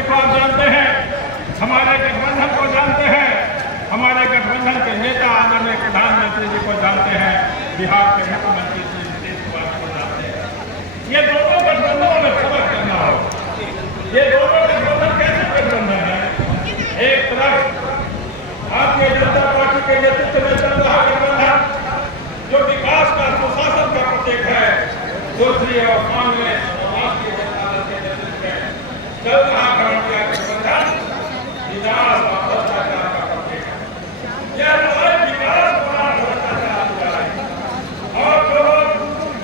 उपस्थिति को आप जानते हैं, हमारे गठबंधन को जानते हैं, हमारे गठबंधन के नेता आदरणीय प्रधानमंत्री जी को जानते हैं, बिहार के मुख्यमंत्री श्री नीतीश कुमार को जानते हैं। ये दोनों गठबंधनों में फर्क करना हो। ये दोनों गठबंधन कैसे गठबंधन है? एक तरफ भारतीय जनता पार्टी के नेतृत्व में चल रहा गठबंधन जो विकास का सुशासन का प्रतीक है, दूसरी ओर कांग्रेस और राष्ट्रीय जनता दल के नेतृत्व में चल रहा गठबंधन विकास और भ्रष्टाचार का प्रतीक है। यह विकास और भ्रष्टाचार हुआ है और जो लोग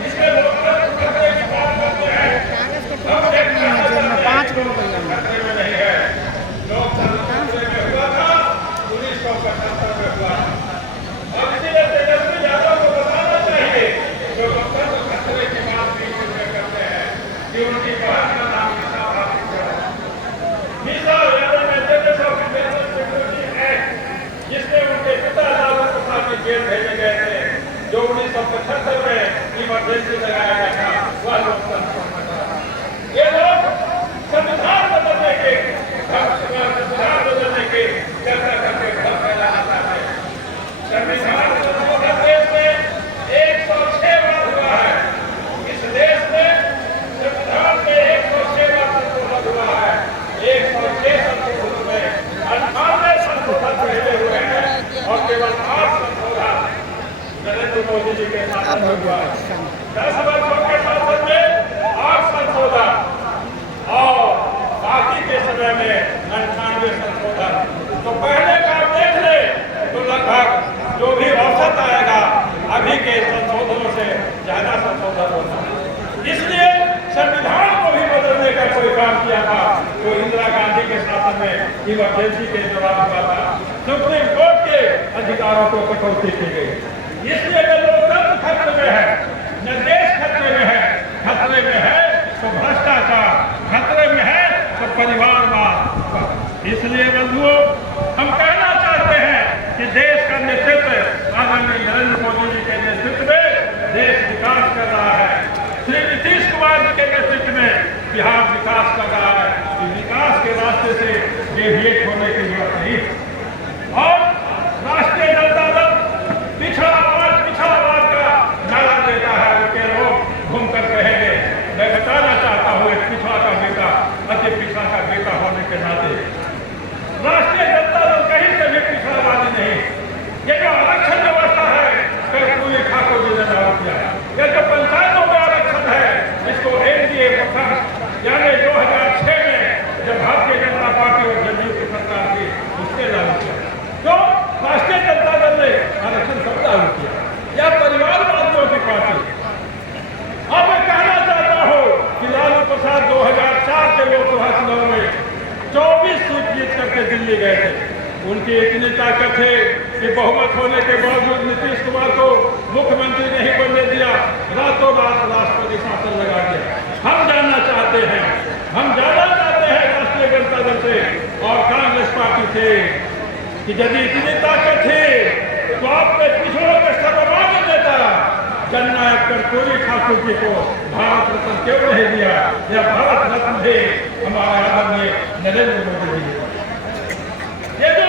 इसके लोकतंत्र खतरे की बात करते हैं, हम देखते हैं खतरे में नहीं है। लोकतंत्र खतरे में हुआ था 1975 में हुआ था। अब इसलिए तेजस्वी यादव को बताना चाहिए जो लोकतंत्र खतरे की बात बीच में करते हैं कि उनकी बहन का नाम मीसा भारती है, जिसमें उनके पिता लालू प्रसाद जी जेल भेजे गए थे, जो 1975 में इमरजेंसी लगाया गया था, वह लोकतंत्र। ये लोग संविधान बदलने के चर्चा करके घर फैलाना चाहते हैं। संविधान देश में 106 बार हुआ है। इस देश में संविधान में 106 बार संशोधन हुआ है। 106 संशोधन में 98 संशोधन पहले हुए हैं और केवल 8 संशोधन नरेंद्र मोदी जी के शासन में हुआ है। 10 वर्षों के शासन में 8 संशोधन और बाकी के समय में 98 संशोधन। तो पहले का आप देख ले तो लगभग जो भी औसत आएगा अभी के संशोधनों से ज्यादा संशोधन होता है। इसलिए संविधान को भी बदलने का कोई काम किया था तो इंदिरा गांधी के शासन में इमरजेंसी के दौरान हुआ था। सुप्रीम कोर्ट के अधिकारों को कटौती की गई। इसलिए जो लोकतंत्र खतरे में है, न देश खतरे में है, खतरे में है तो भ्रष्टाचार, खतरे में है तो परिवारवाद। इसलिए बंधुओं, हम कहना चाहते हैं कि देश का नेतृत्व आदरणीय नरेंद्र मोदी जी के नेतृत्व में देश विकास कर रहा है। श्री नीतीश कुमार जी के नेतृत्व में बिहार विकास कर रहा है। विकास के रास्ते से डेविएट होने की जरूरत नहीं। और राष्ट्रीय जनता दल पिछड़ावाद का नारा देता है, उनके लोग घूमकर कहेंगे। मैं बताना चाहता हूँ एक पिछड़ा का बेटा, अति पिछड़ा का बेटा होने के नाते राष्ट्रीय जनता दल कहीं से भी पिछड़ावादी नहीं। ये जो आरक्षण व्यवस्था है, कर्पूरी ठाकुर जी ने लागू किया है। ये जो पंचायतों में आरक्षण है, इसको एनडीए यानी 2006 में जब भारतीय जनता पार्टी और जदयू की सरकार थी उसके लागू किया। तो राष्ट्रीय जनता दल ने आरक्षण सब लागू किया। यह परिवारवादियों की पार्टी। अब मैं कहना चाहता हूँ कि लालू प्रसाद 2004 के लोकसभा चुनाव में 24 सीट जीत करके दिल्ली गए थे। उनकी इतनी ताकत है कि बहुमत होने के बावजूद नीतीश कुमार को मुख्यमंत्री नहीं बनने दिया, रातों रात राष्ट्रपति शासन लगा दिया। हम जानना चाहते हैं राष्ट्रीय जनता दल से और कांग्रेस पार्टी से कि यदि इतनी ताकत है तो आपने पिछड़ों के सर्वमान्य नेता जननायक कर्पूरी ठाकुर जी को भारत रत्न क्यों नहीं दिया? यह भारत रत्न है हमारे आदरणीय नरेंद्र मोदी जी। ये जो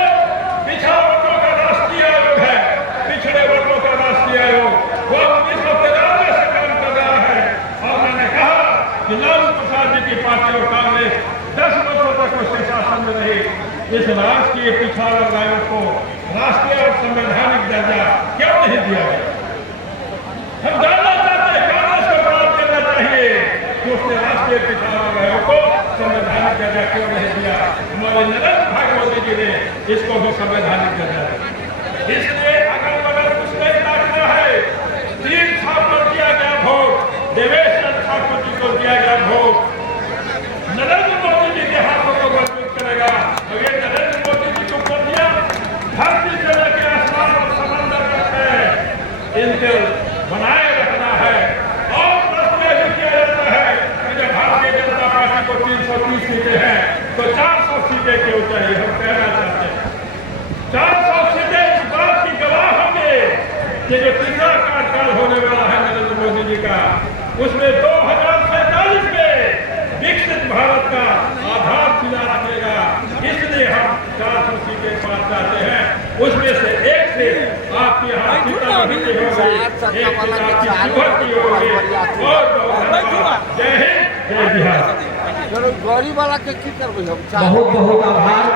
पिछड़ा वर्गों का राष्ट्रीय आयोग है, पिछड़े वर्गों का राष्ट्रीय आयोग, वो 1993 से काम कर रहा है। और मैंने कहा कि लालू प्रसाद जी की पार्टी और कांग्रेस 10 वर्षों तक उसके शासन में रही। इस राष्ट्रीय पिछड़ा वर्ग आयोग को राष्ट्रीय और संवैधानिक दर्जा क्यों नहीं दिया गया? हम जानना चाहते हैं कांग्रेस को जवाब देना चाहिए कि उसने राष्ट्रीय पिछड़ा वर्ग आयोग को संवैधानिक दर्जा क्यों नहीं दिया? हमारे नरेंद्र भाई मोदी जी ने इसको भी संवैधानिक दर्जा दिया। इसलिए अगल बगल कुछ नहीं काटना है। 3 साल पर दिया गया वोट, देवेश चंद्र ठाकुर जी को दिया गया वोट नरेंद्र मोदी जी के हाथों को मजबूत करेगा। अगर नरेंद्र मोदी जी को कर दिया, धरती से लेकर आसमान और समंदर तक है, इनको बनाए रखना है। और प्रश्न यह किया जाता है कि जब भारतीय जनता पार्टी को 330 सीटें हैं तो 400 सीटें क्यों चाहिए? हम कहना चाहते हैं 400 सीटें इस बात की आपके यहाँ चित्रवृत्ति हो गई, एक प्रकार की शुभति हो गई। जय हिंद, जय बिहार। गरीब वाला के की करबै हम बहुत बहुत आभार।